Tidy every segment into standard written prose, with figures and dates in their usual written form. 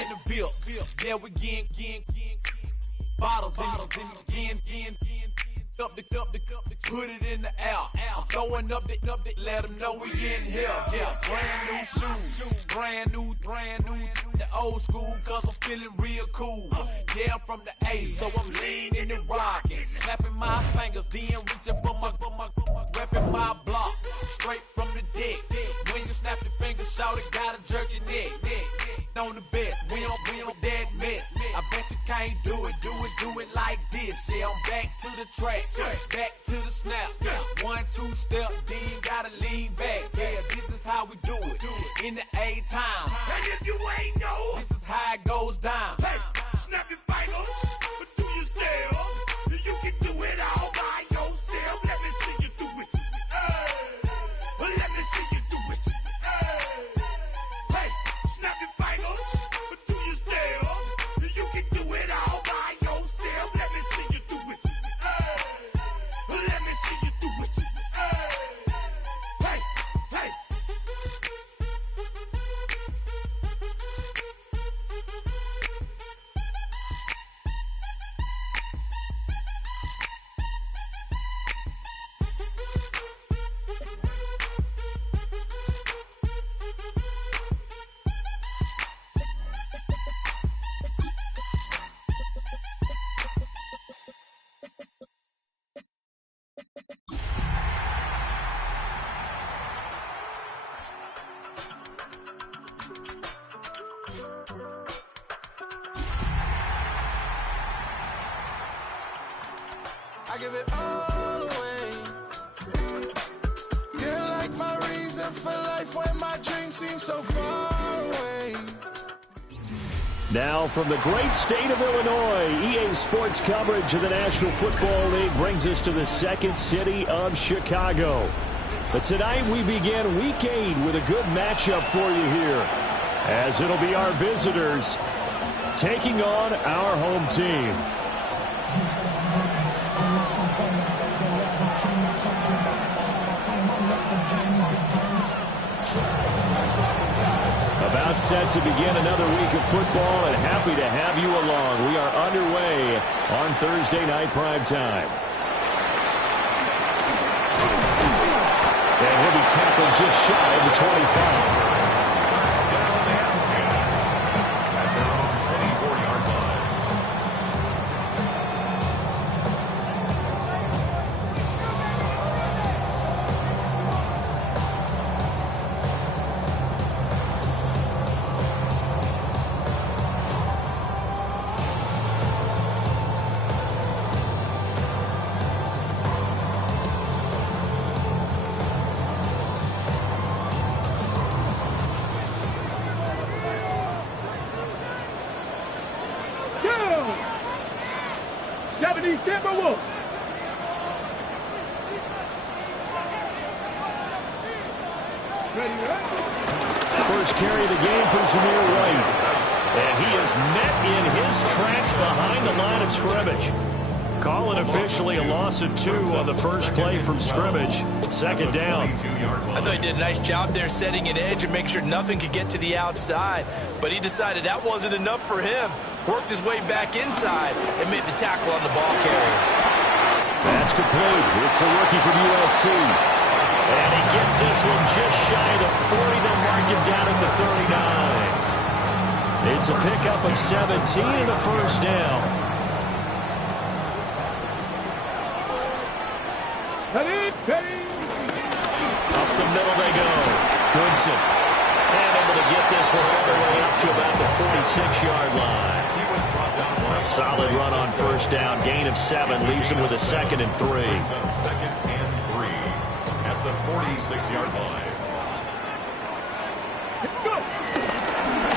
in the bill. Yeah, we getting bottles in up the put it in the air. I'm throwing up the, let them know we in here. Yeah, brand new shoes, brand new, the old school, cause I'm feeling real cool. Yeah, I'm from the A, so I'm leaning and rocking, snapping my fingers, then reaching for my repping my block, straight from the deck. When you snap your fingers, shout it, gotta jerk your neck. On the best, we don't that mess. I bet you can't do it like this. Yeah, I'm back to the track, back to the snap. 1, 2 step, then gotta lean back. Yeah, this is how we do it in the A-time. And if you ain't know, this is how it goes down. Hey, snap your fingers, but do you still? You can do it all by yourself. Let me see you do it. Hey, let me see you do it. Hey, snap your fingers, but do you still? You can do it all by yourself. Let me see you do it. Let me see you do it. Hey, hey. I give it all away. You're like my reason for life when my dreams seem so far away. Now from the great state of Illinois, EA Sports coverage of the National Football League brings us to the second city of Chicago. But tonight we begin Week 8 with a good matchup for you here, as it'll be our visitors taking on our home team. About set to begin another week of football, and happy to have you along. We are underway on Thursday night primetime. And he'll be tackled just shy of the 25. First carry of the game for Zamir White. And he is met in his tracks behind the line of scrimmage. Calling officially a loss of 2 on the first play from scrimmage. Second down. I thought he did a nice job there setting an edge and make sure nothing could get to the outside. But he decided that wasn't enough for him. Worked his way back inside and made the tackle on the ball carrier. That's complete. It's the rookie from USC. And he gets this one just shy of the 40. They'll mark him down at the 39. It's a pickup of 17 and a first down. Up the middle they go. Goodson. And able to get this one all the way up to about the 46-yard line. A solid run on first down. Gain of 7 leaves him with a 2nd and 3. Second and 3 at the 46-yard line.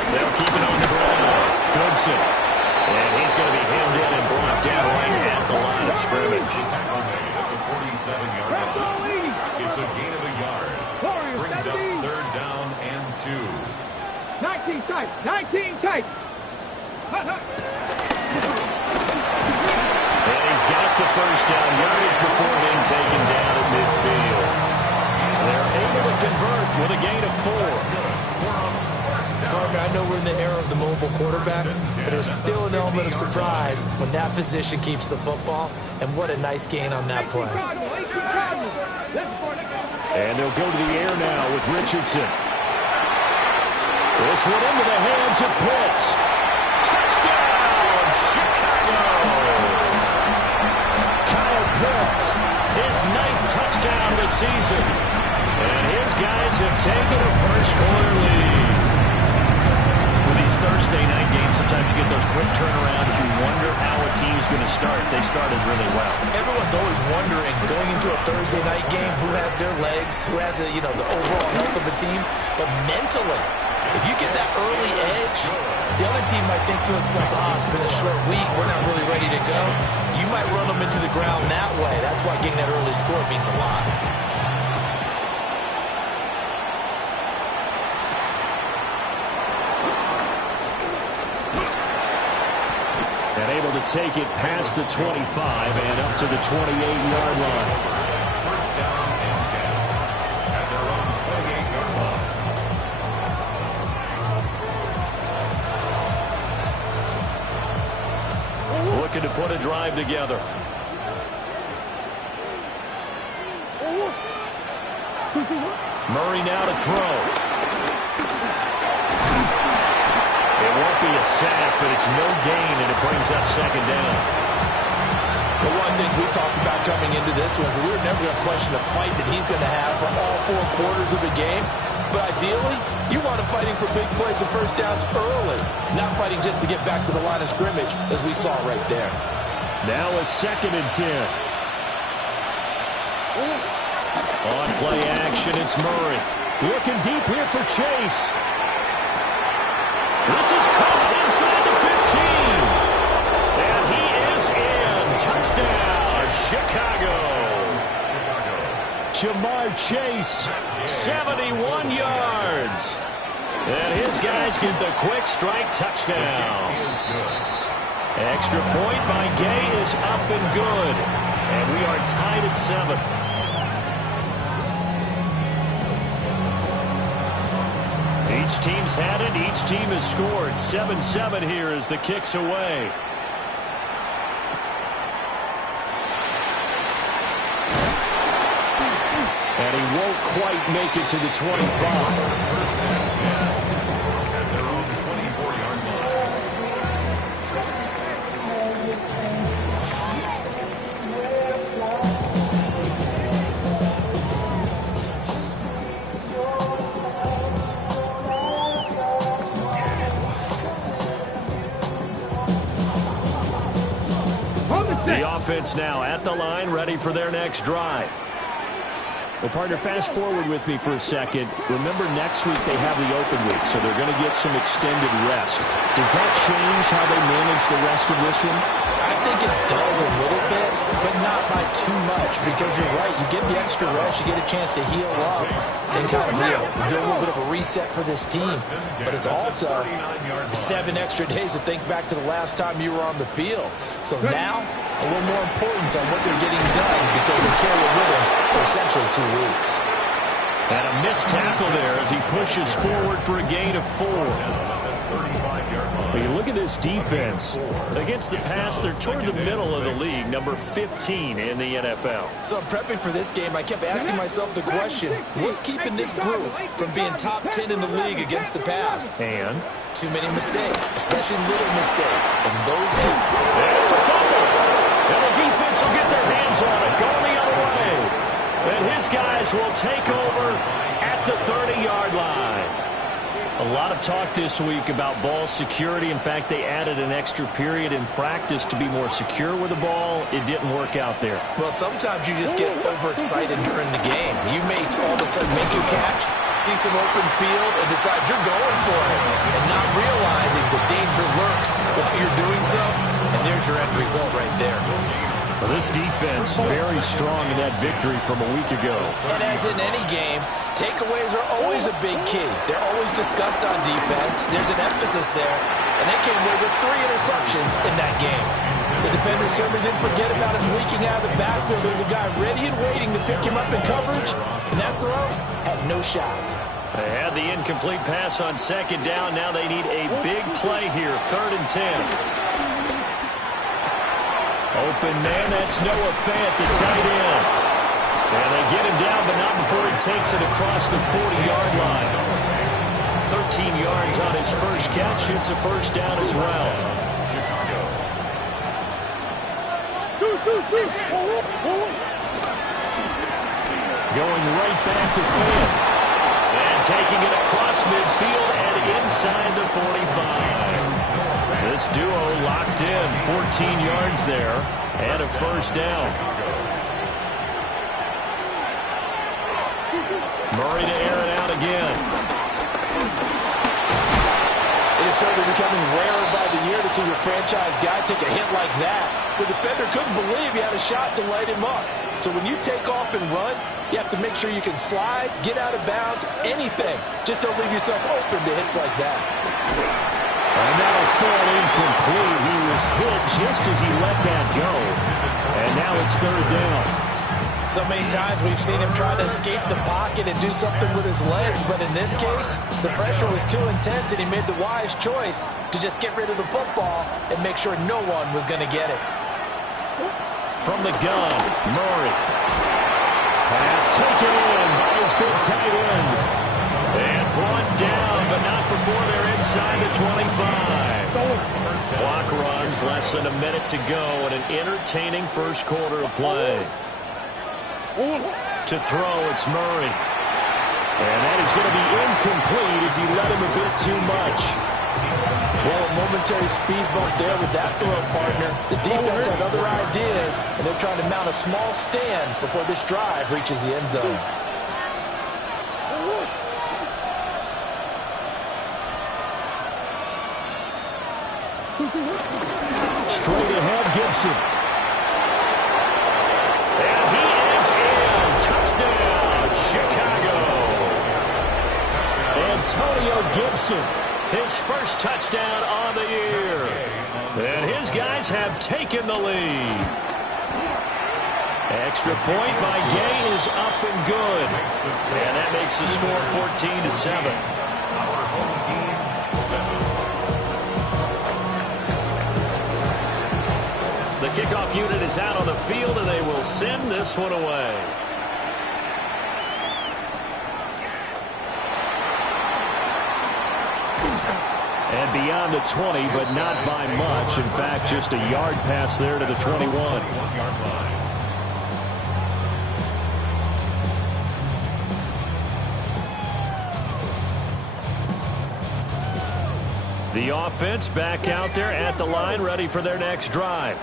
They'll keep it on the ground. Goodson. And he's going to be hemmed in and brought down right at the line of scrimmage. Tackle made at the 47-yard line. It's a gain of a yard. Brings up 3rd down and 2. 19 tight. 19 tight. And he's got the first down yardage before being taken down at midfield. They're able able to convert with a gain of 4. Partner, I know we're in the era of the mobile quarterback, but there's still an element of surprise when that position keeps the football, and what a nice gain on that play. And they'll go to the air now with Richardson. This one into the hands of Pitts. Touchdown, Chicago! Kyle Pitts, his 9th touchdown of the season. And his guys have taken a first-quarter lead. With these Thursday night games, sometimes you get those quick turnarounds. You wonder how a team's going to start. They started really well. Everyone's always wondering, going into a Thursday night game, who has their legs, who has the overall health of a team. But mentally, if you get that early edge, the other team might think to itself, it's been a short week, we're not really ready to go. You might run them into the ground that way. That's why getting that early score means a lot. And able to take it past the 25 and up to the 28-yard line. First down and 10 at their own 28-yard line. Looking to put a drive together. Murray now to throw. It won't be a sack, but it's no gain, and it brings up second down. Well, one thing we talked about coming into this was we were never going to question the fight that he's going to have for all 4 quarters of the game. But ideally, you want him fighting for big plays and first downs early, not fighting just to get back to the line of scrimmage, as we saw right there. Now a 2nd and 10. On play action, it's Murray. Looking deep here for Chase. This is caught inside the 15. And he is in. Touchdown, Chicago. Jamar Chase, 71 yards. And his guys get the quick strike touchdown. Extra point by Gay is up and good. And we are tied at 7. Each team's had it. Each team has scored. 7-7 here as the kick's away. And he won't quite make it to the 25. At their own 24-yard line. The offense now at the line, ready for their next drive. Well, partner, fast forward with me for a second. Remember, next week they have the open week, so they're going to get some extended rest. Does that change how they manage the rest of this one? I think it does a little bit, but not by too much, because you're right. You get the extra rest, you get a chance to heal up and kind of do a little bit of a reset for this team. But it's also 7 extra days to think back to the last time you were on the field. So now, a little more importance on what they're getting done, because they carry it with them for essentially 2 weeks. And a missed tackle there as he pushes forward for a gain of 4. But you look at this defense. Against the pass, they're toward the middle of the league, number 15 in the NFL. So I'm prepping for this game. I kept asking myself the question, what's keeping this group from being top 10 in the league against the pass? And too many mistakes, especially little mistakes. And those it's a fumble. And the defense will get their hands on it, going the other way. And his guys will take over at the 30-yard line. A lot of talk this week about ball security. In fact, they added an extra period in practice to be more secure with the ball. It didn't work out there. Well, sometimes you just get overexcited during the game. You may all of a sudden make your catch, see some open field, and decide you're going for it, and not realizing the danger lurks while you're doing so. And there's your end result right there. Well, this defense very strong in that victory from a week ago. And as in any game, takeaways are always a big key. They're always discussed on defense. There's an emphasis there, and they came away with 3 interceptions in that game. The defender certainly didn't forget about him leaking out of the backfield. There's a guy ready and waiting to pick him up in coverage, and that throw had no shot. They had the incomplete pass on second down. Now they need a big play here, 3rd and 10. Open man, that's Noah Fant, the tight end. And they get him down, but not before he takes it across the 40-yard line. 13 yards on his first catch. It's a first down as well. Going right back to Fant. And taking it across midfield and inside the 45. This duo locked in, 14 yards there, and a first down. Murray to air it out again. It is certainly becoming rarer by the year to see your franchise guy take a hit like that. The defender couldn't believe he had a shot to light him up. So when you take off and run, you have to make sure you can slide, get out of bounds, anything. Just don't leave yourself open to hits like that. And that'll fall incomplete. He was hit just as he let that go. And now it's 3rd down. So many times we've seen him try to escape the pocket and do something with his legs, but in this case, the pressure was too intense and he made the wise choice to just get rid of the football and make sure no one was going to get it. From the gun, Murray. Pass taken in by his big tight end. And brought down, but not before they're inside the 25. Clock runs, less than a minute to go, and an entertaining first quarter of play. To throw, it's Murray. And that is going to be incomplete as he let him a bit too much. Well, a momentary speed bump there with that throw, partner. The defense had other ideas, and they're trying to mount a small stand before this drive reaches the end zone. Straight ahead, Gibson. And he is in. Touchdown, Chicago. Antonio Gibson, his first touchdown on the year. And his guys have taken the lead. Extra point by Gain is up and good. And that makes the score 14-7. The kickoff unit is out on the field, and they will send this one away. And beyond the 20, but not by much. In fact, just a yard pass there to the 21. The offense back out there at the line, ready for their next drive.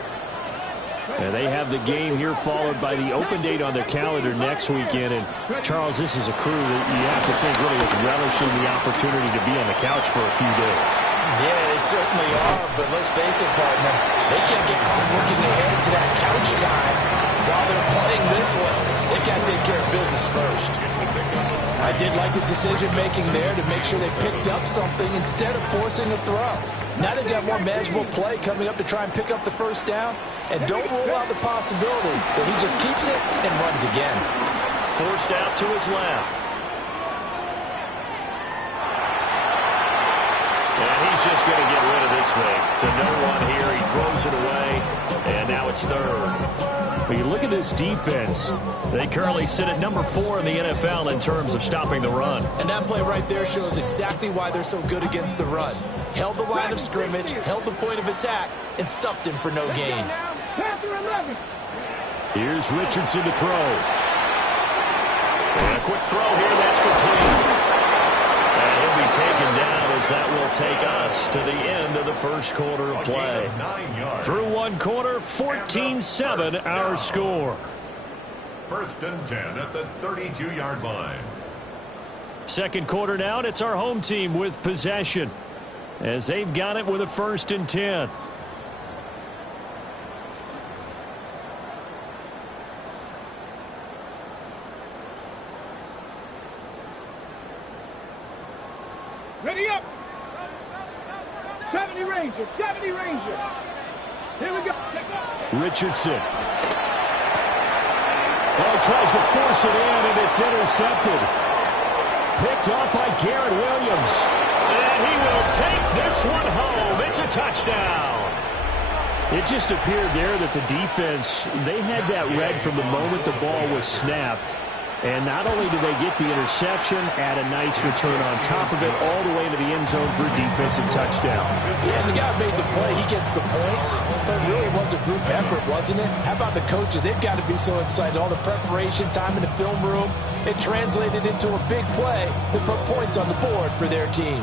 And they have the game here followed by the open date on their calendar next weekend. And, Charles, this is a crew that you have to think really is relishing the opportunity to be on the couch for a few days. Yeah, they certainly are, but let's face it, partner, they can't get caught looking ahead to that couch time while they're playing this one. They've got to take care of business first. I did like his decision-making there to make sure they picked up something instead of forcing a throw. Now they've got more manageable play coming up to try and pick up the first down, and don't rule out the possibility that he just keeps it and runs again. Forced out to his left. And he's just going to get rid of this thing. To no one here, he throws it away, and now it's 3rd. But you look at this defense. They currently sit at number 4 in the NFL in terms of stopping the run. And that play right there shows exactly why they're so good against the run. Held the line of scrimmage, held the point of attack, and stuffed him for no gain. Here's Richardson to throw. And a quick throw here, that's complete. And he'll be taken down as that will take us to the end of the first quarter of play. Through one quarter, 14-7 our score. 1st and 10 at the 32-yard line. Second quarter now, and it's our home team with possession as they've got it with a 1st and 10. Ready up. 70 Rangers. 70 Rangers. Here we go. Richardson. Well, he tries to force it in, and it's intercepted. Picked off by Garrett Williams. And he will take this one home. It's a touchdown. It just appeared there that the defense, they had that read from the moment the ball was snapped. And not only did they get the interception, add a nice return on top of it, all the way into the end zone for a defensive touchdown. Yeah, the guy made the play. He gets the points. But it really was a group effort, wasn't it? How about the coaches? They've got to be so excited. All the preparation, time in the film room, it translated into a big play that put points on the board for their team.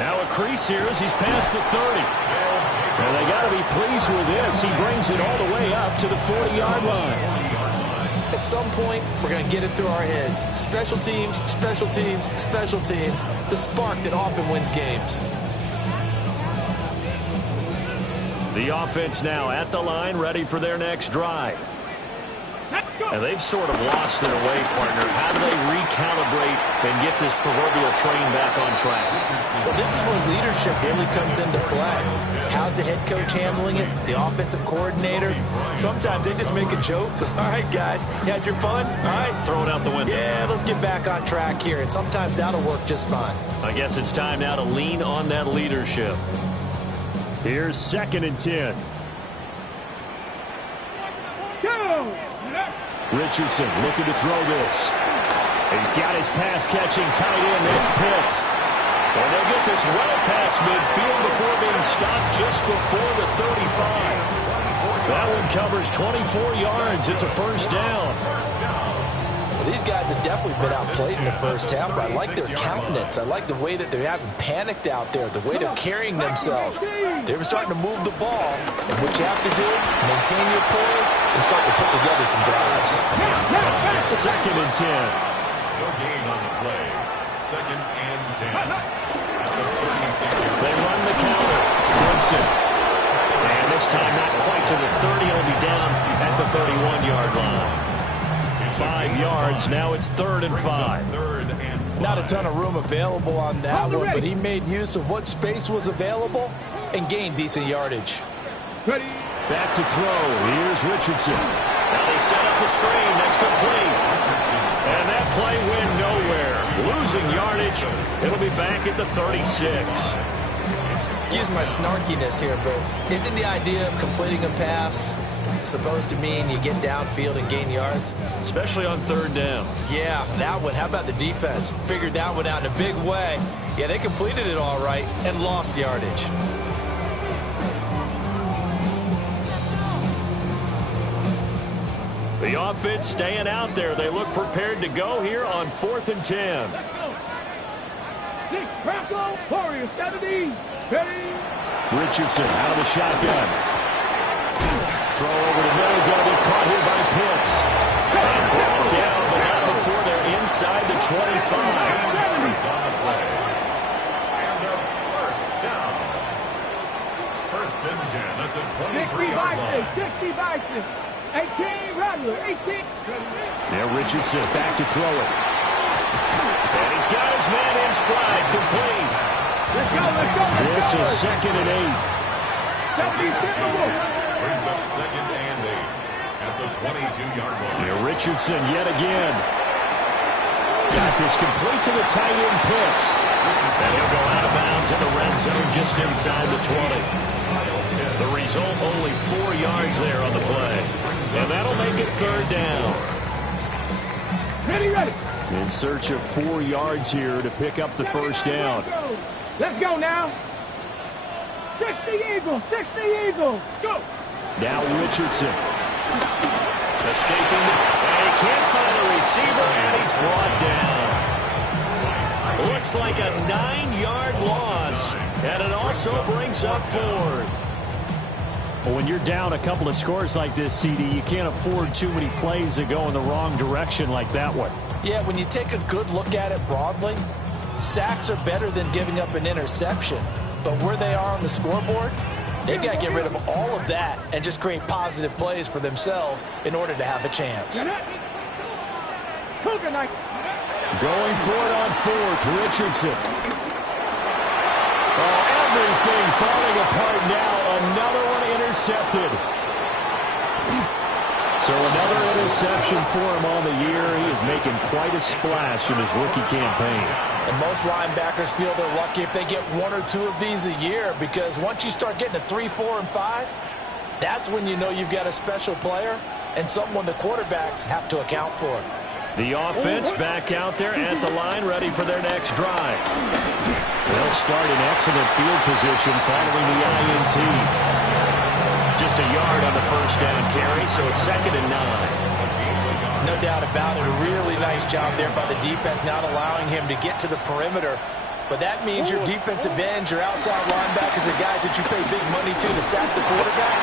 Now a crease here as he's past the 30. And they got to be pleased with this. He brings it all the way up to the 40-yard line. At some point, we're going to get it through our heads. Special teams, special teams, special teams. The spark that often wins games. The offense now at the line, ready for their next drive. And they've sort of lost their way, partner. How do they recalibrate and get this proverbial train back on track? Well, this is where leadership really comes into play. How's the head coach handling it? The offensive coordinator? Sometimes they just make a joke. All right, guys, you had your fun? All right. Throw it out the window. Yeah, let's get back on track here. And sometimes that'll work just fine. I guess it's time now to lean on that leadership. Here's 2nd and 10. Richardson looking to throw this. He's got his pass-catching tight end. That's Pitts. And they'll get this well past midfield before being stopped just before the 35. That one covers 24 yards. It's a first down. Well, these guys have definitely been outplayed in the first half, but I like their countenance. I like the way that they haven't panicked out there, the way they're carrying themselves. They were starting to move the ball, and what you have to do, maintain your poise and start to put together some drives. 2nd and 10. No gain on the play. 2nd and 10. At the 36-yard. They run the counter. Woodson. And this time not quite to the 30. It'll be down at the 31-yard line. 5 yards. Now it's 3rd and 5. 3rd and 5. Not a ton of room available on that one, but he made use of what space was available and gained decent yardage. Back to throw. Here's Richardson. Now they set up the screen. That's complete. And that play went nowhere. Losing yardage. It'll be back at the 36. Excuse my snarkiness here, but isn't the idea of completing a pass supposed to mean you get downfield and gain yards? Especially on 3rd down. Yeah, that one. How about the defense? Figured that one out in a big way. Yeah, they completed it all right and lost yardage. The offense staying out there. They look prepared to go here on 4th and 10. Warriors, 70. Richardson out of the shotgun. Throw over the middle, going to be caught here by Pitts. And brought down, but not before they're inside the 25. And their first down. 1st and 10 at the 23-yard line. 60 18, Rattler, 18. Now Richardson back to throw it. And he's got his man in stride, complete. Let's go. This is 2nd and 8. 70, Brings up 2nd and 8 at the 22-yard line. Now Richardson yet again. Got this complete to the tight end Pitts. And he'll go out of bounds in the red zone just inside the 20. The result, only 4 yards there on the play. And that'll make it 3rd down. Ready. In search of 4 yards here to pick up the first down. Let's go now. 60 Eagles. Go. Now Richardson. Escaping. And he can't find a receiver, and he's brought down. Looks like a 9-yard loss. And it also brings up 4th. Well, when you're down a couple of scores like this, CD, you can't afford too many plays that go in the wrong direction like that one. Yeah, when you take a good look at it broadly, sacks are better than giving up an interception. But where they are on the scoreboard, they've got to get rid of all of that and just create positive plays for themselves in order to have a chance. Going for it on fourth, Richardson. Oh, everything falling apart now. Another one intercepted. So another interception for him on the year. He is making quite a splash in his rookie campaign. And most linebackers feel they're lucky if they get one or two of these a year, because once you start getting to 3, 4, and 5, that's when you know you've got a special player and someone the quarterbacks have to account for. The offense back out there at the line, ready for their next drive. They'll start in excellent field position following the INT. Just a yard on the first down carry, so it's 2nd and 9. No doubt about it. A really nice job there by the defense, not allowing him to get to the perimeter. But that means your defensive ends, your outside linebackers, the guys that you pay big money to sack the quarterback,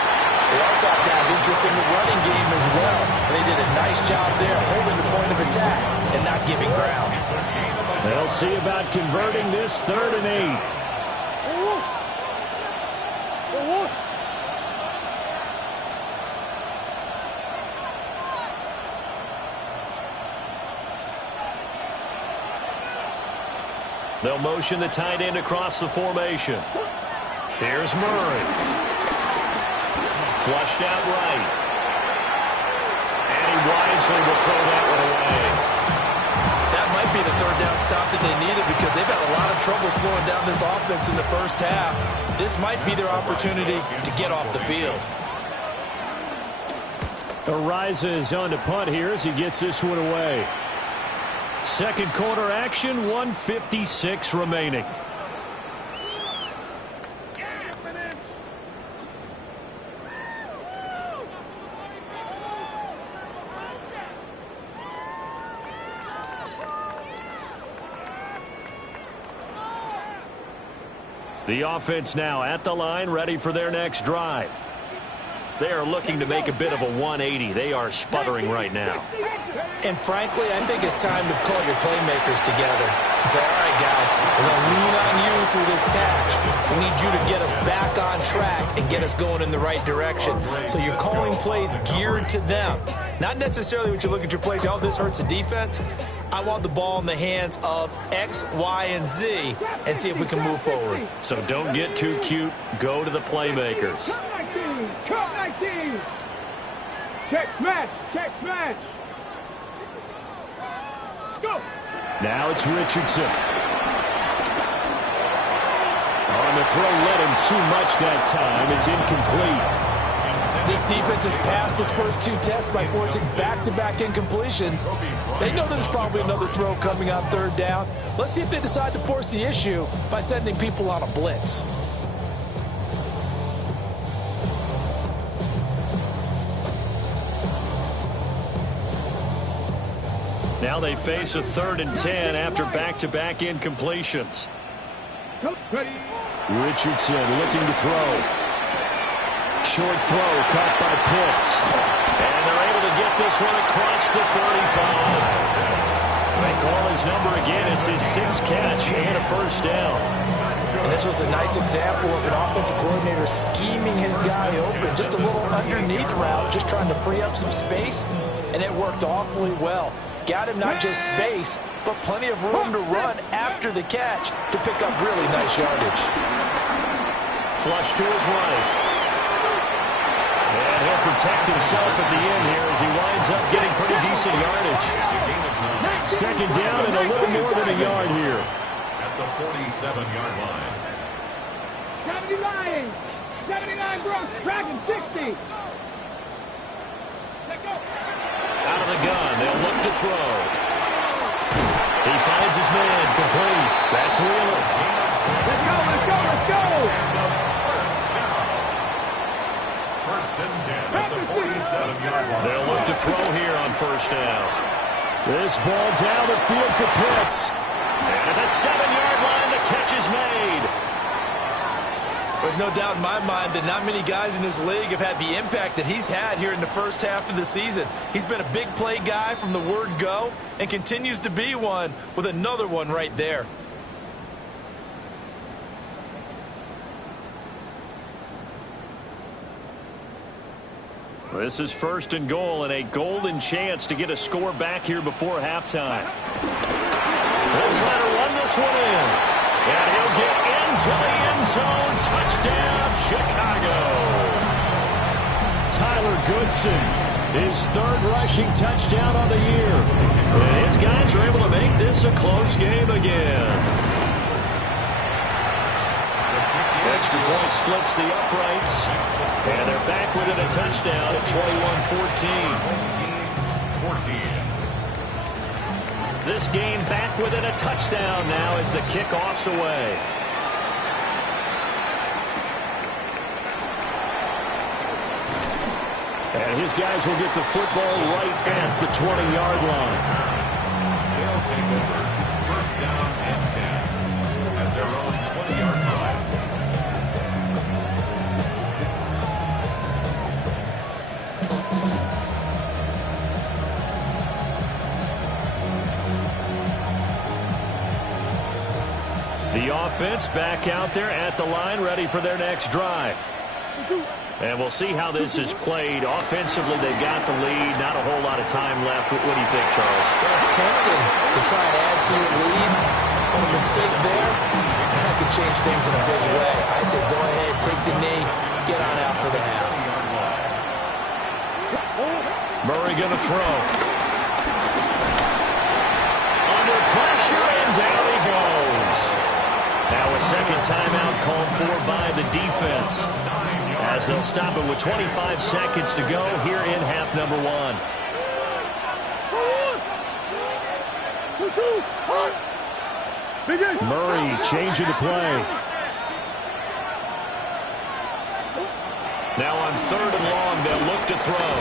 they also have to have interest in the running game as well. And they did a nice job there holding the point of attack and not giving ground. They'll see about converting this 3rd and 8. They'll motion the tight end across the formation. Here's Murray. Flushed out right. And he wisely will throw that one away. That might be the 3rd down stop that they needed, because they've had a lot of trouble slowing down this offense in the first half. This might be their opportunity to get off the field. Ariza is on to punt here as he gets this one away. Second quarter action, 1:56 remaining. The offense now at the line, ready for their next drive. They are looking to make a bit of a 180. They are sputtering right now. And frankly, I think it's time to call your playmakers together and say, all right, guys, we're going to lean on you through this patch. We need you to get us back on track and get us going in the right direction. So you're calling plays geared to them. Not necessarily when you look at your plays, oh, this hurts the defense. I want the ball in the hands of X, Y, and Z and see if we can move forward. So don't get too cute. Go to the playmakers. Cut 19. Check smash. Check smash. Go. Now it's Richardson. On the throw, led him too much that time. It's incomplete. This defense has passed its first 2 tests by forcing back-to-back incompletions. They know there's probably another throw coming on 3rd down. Let's see if they decide to force the issue by sending people on a blitz. Now they face a 3rd and 10 after back-to-back incompletions. Richardson looking to throw. Short throw caught by Pitts. And they're able to get this one across the 35. They call his number again. It's his 6th catch and a first down. And this was a nice example of an offensive coordinator scheming his guy open. Just a little underneath route, just trying to free up some space. And it worked awfully well. Got him not just space, but plenty of room to run after the catch to pick up really nice yardage. Flush to his right. And he'll protect himself at the end here as he winds up getting pretty decent yardage. 2nd down and a little more than a yard here. At the 47-yard line. 79. 79 gross. Tracking 60. Let go. Out of the gun, they'll look to throw. He finds his man, complete. That's Wheeler. Let's go, let's go, let's go! First and 10 at the 47-yard line. They'll look to throw here on first down. This ball down the field for Pitts. And at the 7-yard line, the catch is made. There's no doubt in my mind that not many guys in this league have had the impact that he's had here in the first half of the season. He's been a big play guy from the word go and continues to be one with another one right there. This is 1st and goal and a golden chance to get a score back here before halftime. They'll try to run this one in. And he'll get into the end zone. Touchdown, Chicago. Tyler Goodson, his third rushing touchdown on the year. And his guys are able to make this a close game again. Extra point splits the uprights. And they're back within a touchdown at 21-14. This game back within a touchdown now as the kickoff's away. And his guys will get the football right at the 20-yard line. They'll take over. First down and 10 at their own 20-yard line. The offense back out there at the line, ready for their next drive. And we'll see how this is played. Offensively, they've got the lead. Not a whole lot of time left. What do you think, Charles? Well, it's tempting to try and add to your lead. But a mistake there, that could change things in a big way. I say go ahead, take the knee, get on out for the half. Murray going to throw. Under pressure, and down he goes. Now a second timeout called for by the defense, as they'll stop it with 25 seconds to go here in half number one. Murray changing the play. Now on third and long, they'll look to throw.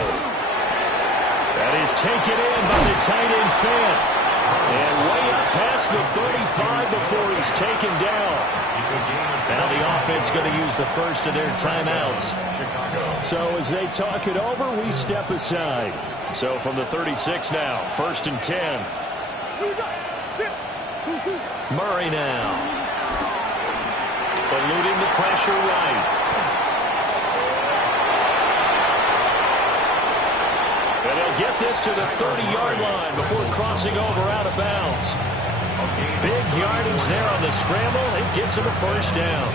That is taken in by the tight end Fant. And way up past the 35 before he's taken down. Now the offense going to use the first of their timeouts. So as they talk it over, we step aside. So from the 36 now, first and 10. Murray now. Eluding the pressure right. And they'll get this to the 30-yard line before crossing over out of bounds. Big yardage there on the scramble. It gets him a first down.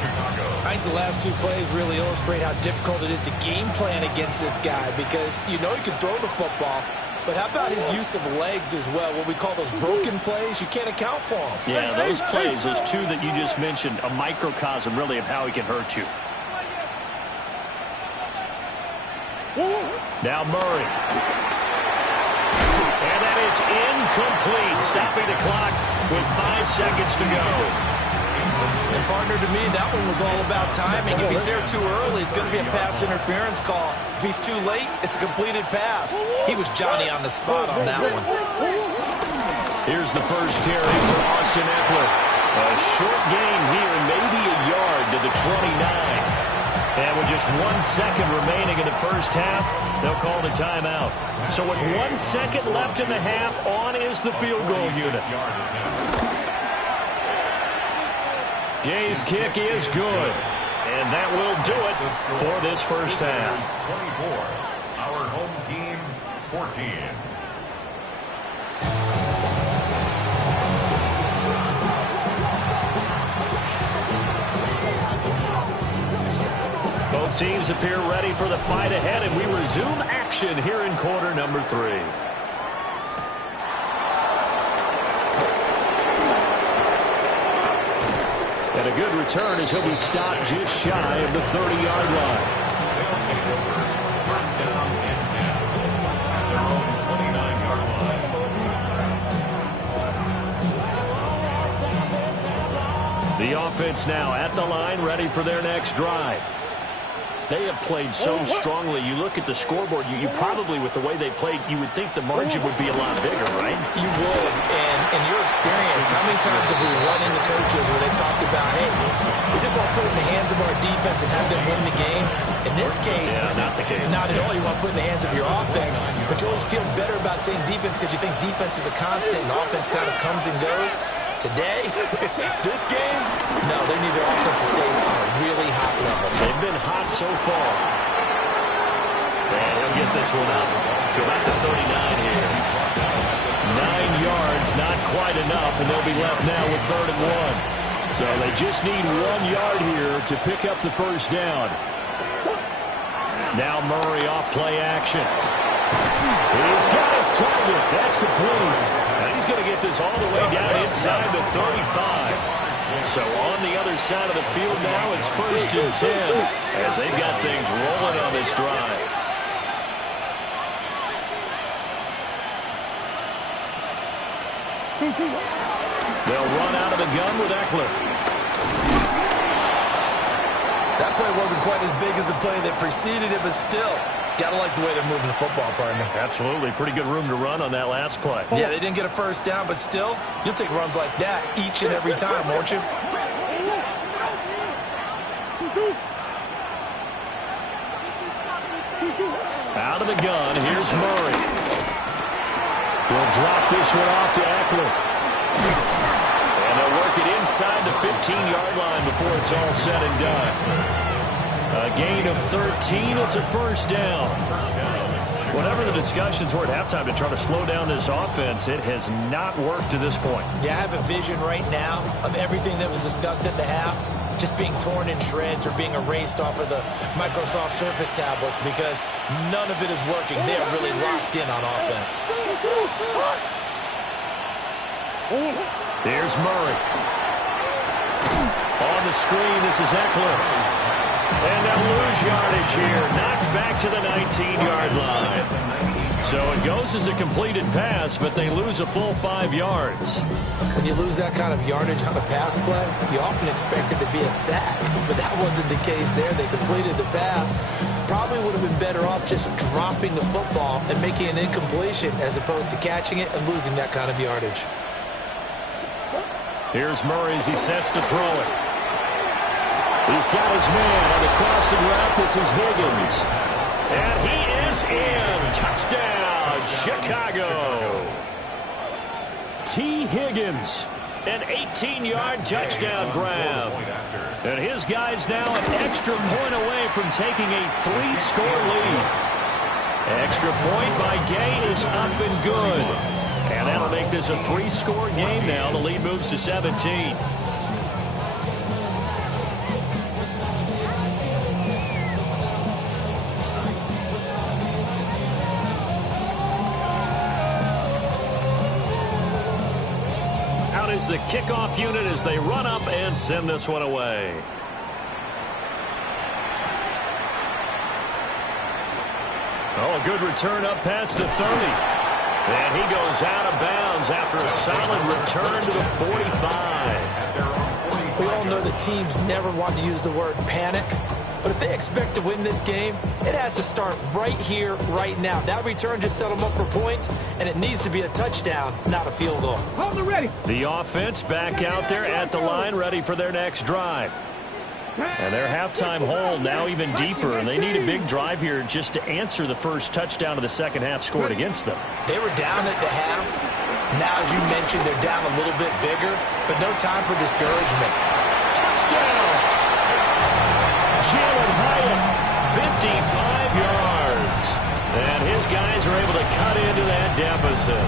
I think the last two plays really illustrate how difficult it is to game plan against this guy, because you know he can throw the football, but how about his use of legs as well? What we call those broken plays, you can't account for them. Yeah, those plays, those two that you just mentioned, a microcosm really of how he can hurt you. Now Murray. And that is incomplete, stopping the clock with 5 seconds to go. And partner, to me, that one was all about timing. If he's there too early, it's going to be a pass interference call. If he's too late, it's a completed pass. He was Johnny on the spot on that one. Here's the first carry for Austin Ekeler. A short gain here, maybe a yard to the 29. And with just 1 second remaining in the first half, they'll call the timeout. So with 1 second left in the half, on is the field goal unit. Gay's kick is good. And that will do it for this first half. 24, our home team, 14. Both teams appear ready for the fight ahead, and we resume action here in quarter number 3. And a good return as he'll be stopped just shy of the 30-yard line. First down and 10 at their own 29-yard line. The offense now at the line, ready for their next drive. They have played so strongly. You look at the scoreboard, you probably, with the way they played, you would think the margin would be a lot bigger, right? You would. And in your experience, how many times have we run into coaches where they've talked about, hey, we just want to put it in the hands of our defense and have them win the game? In this case, not the case. Not at all. You want to put it in the hands of your offense, but you always feel better about saying defense because you think defense is a constant and offense kind of comes and goes. Today, this game, no, they need their offense to stay on a really hot level. They've been hot so far. And he'll get this one up to about the 39 here. 9 yards, not quite enough and they'll be left now with 3rd and 1. So they just need 1 yard here to pick up the first down. Now Murray off play action. He's got his target. That's complete. And he's going to get this all the way down inside the 35. So on the other side of the field now, it's 1st and 10 as they've got things rolling on this drive. They'll run out of the gun with Eckler. That play wasn't quite as big as the play that preceded it, but still, got to like the way they're moving the football, partner. Absolutely. Pretty good room to run on that last play. Yeah, they didn't get a first down, but still, you'll take runs like that each and every time, won't you? Out of the gun, here's Murray. He'll drop this one off to Eckler. And they'll work it inside the 15-yard line before it's all said and done. A gain of 13, it's a first down. Whatever the discussions were at halftime to try to slow down this offense, it has not worked to this point. Yeah, I have a vision right now of everything that was discussed at the half just being torn in shreds or being erased off of the Microsoft Surface tablets because none of it is working. They are really locked in on offense. Here's Murray. On the screen, this is Eckler. And they'll lose yardage here. Knocked back to the 19-yard line. So it goes as a completed pass, but they lose a full 5 yards. When you lose that kind of yardage on a pass play, you often expect it to be a sack. But that wasn't the case there. They completed the pass. Probably would have been better off just dropping the football and making an incompletion as opposed to catching it and losing that kind of yardage. Here's Murray as he sets to throw it. He's got his man on the crossing route. This is Higgins. And he is in. Touchdown, Chicago. T. Higgins, an 18-yard touchdown grab. And his guy's now an extra point away from taking a 3-score lead. Extra point by Gay is up and good. And that'll make this a 3-score game now. The lead moves to 17. Out is the kickoff unit as they run up and send this one away. Oh, a good return up past the 30. And he goes out of bounds after a solid return to the 45. We all know that teams never want to use the word panic. But if they expect to win this game, it has to start right here, right now. That return just set them up for points, and it needs to be a touchdown, not a field goal. Hold it ready. The offense back out there at the line, ready for their next drive. And their halftime hole now even deeper, and they need a big drive here just to answer the first touchdown of the second half scored against them. They were down at the half. Now, as you mentioned, they're down a little bit bigger, but no time for discouragement. Touchdown! Jalen Hyatt, 55 yards. And his guys are able to cut into that deficit.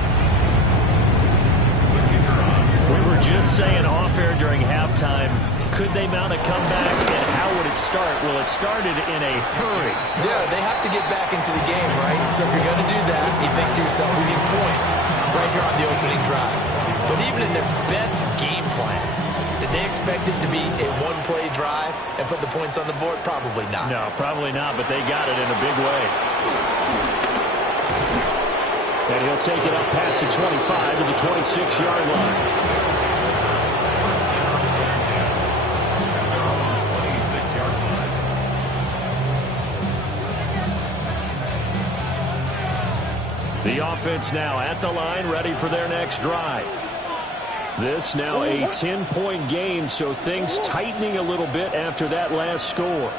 We were just saying off-air during halftime, could they mount a comeback, and how would it start? Well, it started in a hurry. Yeah, they have to get back into the game, right? So if you're going to do that, you think to yourself, we need points right here on the opening drive. But even in their best game plan, did they expect it to be a one-play drive and put the points on the board? Probably not. No, probably not, but they got it in a big way. And he'll take it up past the 25 to the 26-yard line. The offense now at the line, ready for their next drive. This now a 10-point game, so things tightening a little bit after that last score.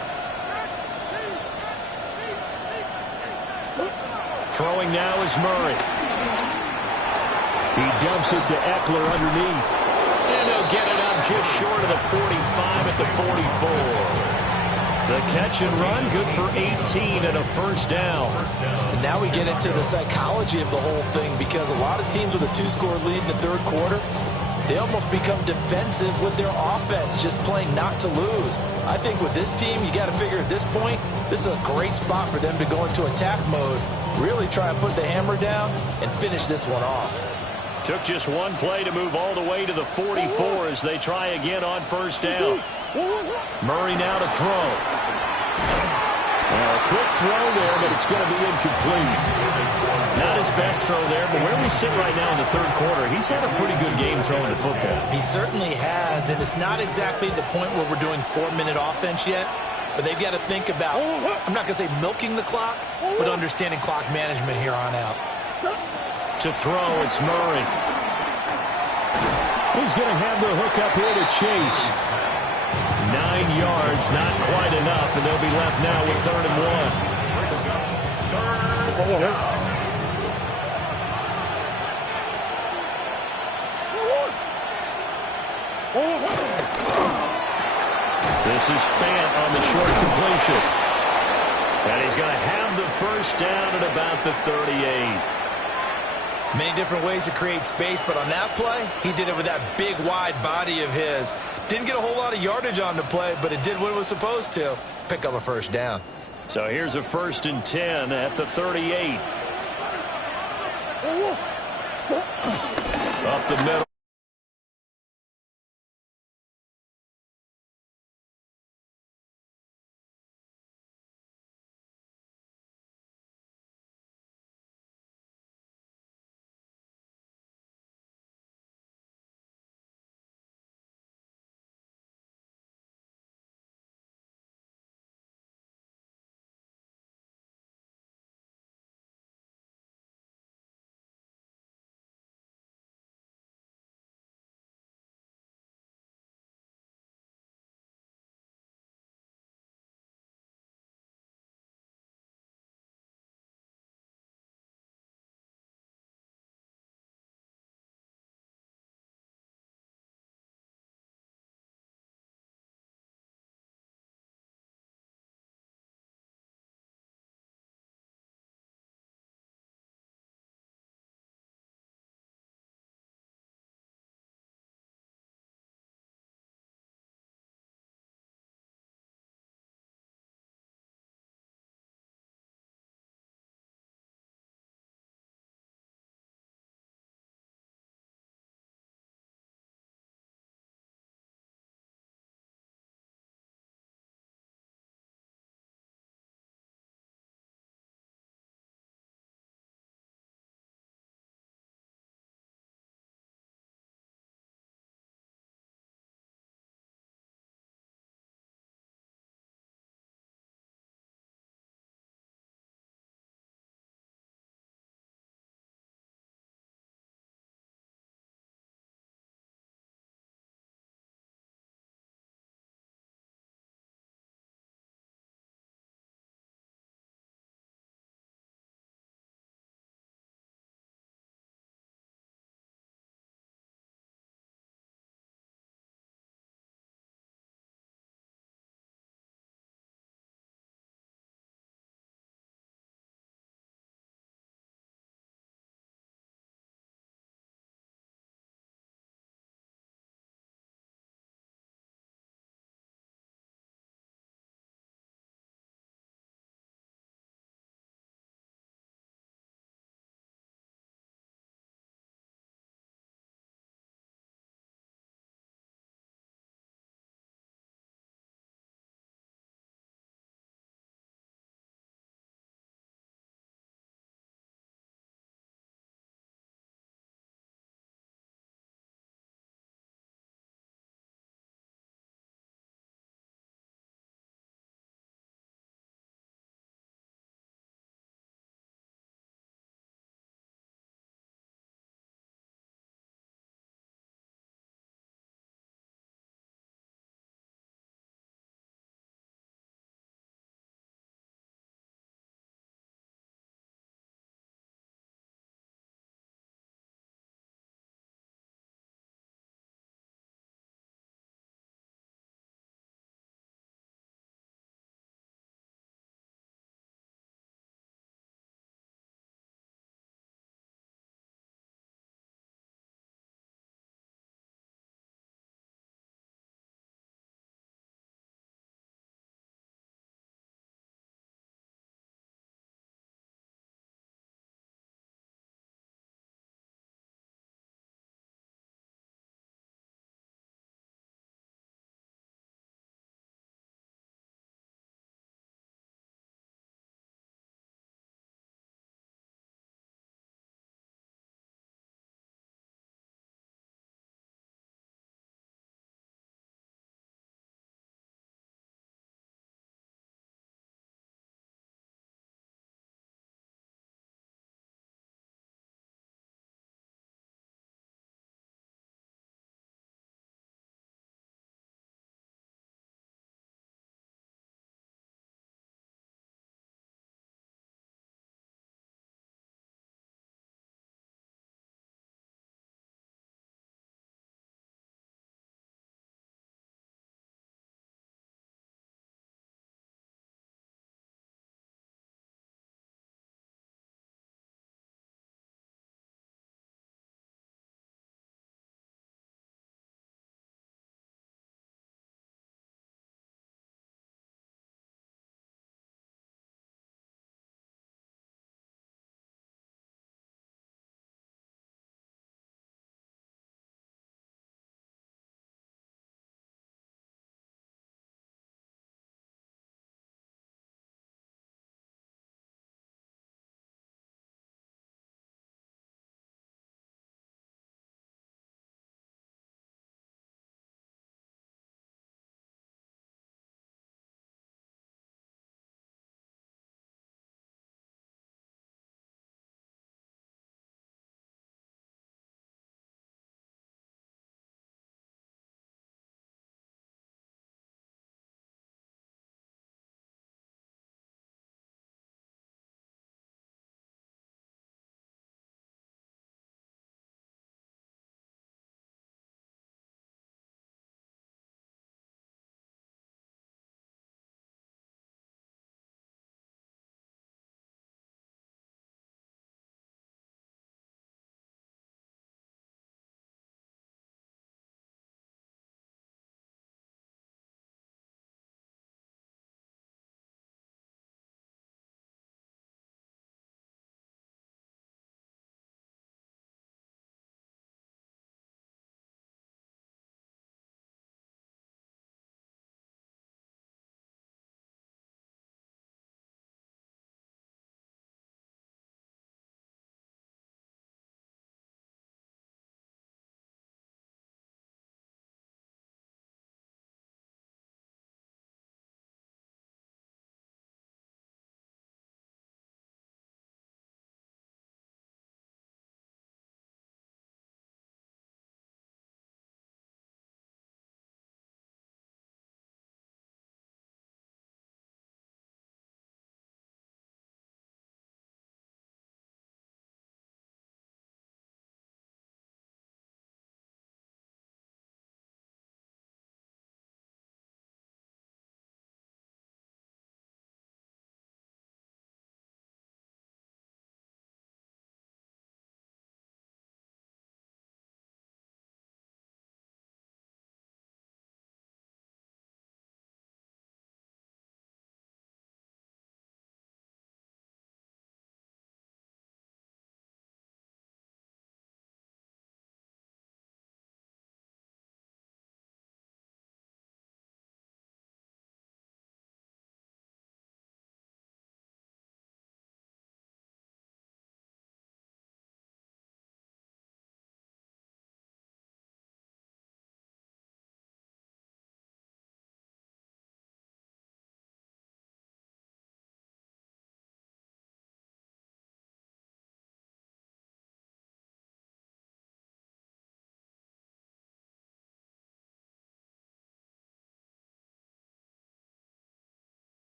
Throwing now is Murray. He dumps it to Eckler underneath. And he'll get it up just short of the 45 at the 44. The catch and run, good for 18 and a first down. And now we get into the psychology of the whole thing, because a lot of teams with a 2-score lead in the third quarter, they almost become defensive with their offense, just playing not to lose. I think with this team, you got to figure at this point, this is a great spot for them to go into attack mode, really try and put the hammer down and finish this one off. Took just one play to move all the way to the 44 as they try again on first down. Murray now to throw. A quick throw there, but it's going to be incomplete. Not his best throw there, but where we sit right now in the third quarter, he's had a pretty good game throwing the football. He certainly has, and it's not exactly the point where we're doing 4-minute offense yet, but they've got to think about, I'm not going to say milking the clock, but understanding clock management here on out. To throw, it's Murray. He's going to have the hook up here to Chase. 9 yards, not quite enough, and they'll be left now with 3rd and 1. This is Fant on the short completion. And he's going to have the first down at about the 38. Many different ways to create space, but on that play, he did it with that big, wide body of his. Didn't get a whole lot of yardage on the play, but it did what it was supposed to. Pick up a first down. So here's a 1st and 10 at the 38. Up the middle.